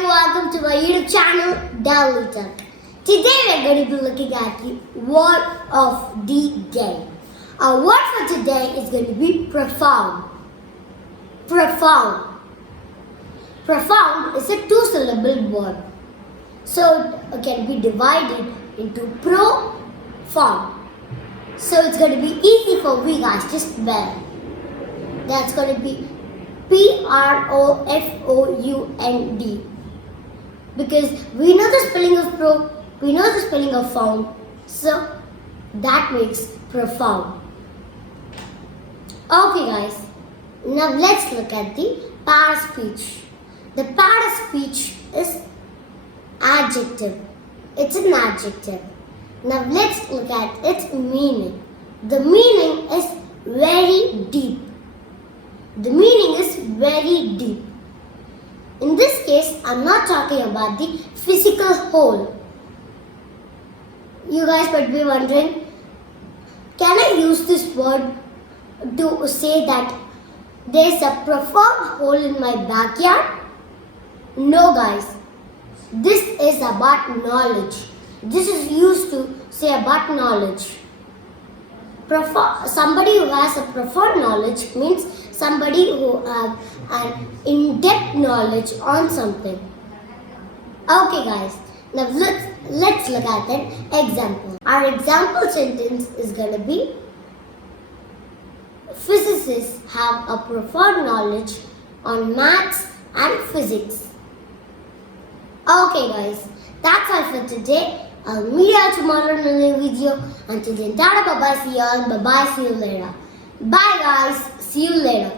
everybody, welcome to my YouTube channel, Daily Talk. Today we are going to be looking at the word of the day. Our word for today is going to be profound. Profound. Profound is a two-syllable word. So it can be divided into pro-found. So it's going to be easy for we guys to spell. That's going to be Profound, because we know the spelling of pro, we know the spelling of found, so that makes profound. Okay guys, now let's look at the pair of speech. The pair of speech is adjective. It's an adjective. Now let's look at its meaning. The meaning is very deep. The meaning is very deep. In this case, I'm not talking about the physical whole. You guys might be wondering, can I use this word to say that there's a profound hole in my backyard? No guys. This is about knowledge. This is used to say about knowledge. Somebody who has a profound knowledge means somebody who has an in-depth knowledge on something. Okay guys, now let's look at an example. Our example sentence is going to be, physicists have a profound knowledge on maths and physics. Okay guys, that's all for today. I'll meet you all tomorrow in a new video. Until then, tada, bye bye, see you all. Bye bye, see you later. Bye guys, see you later.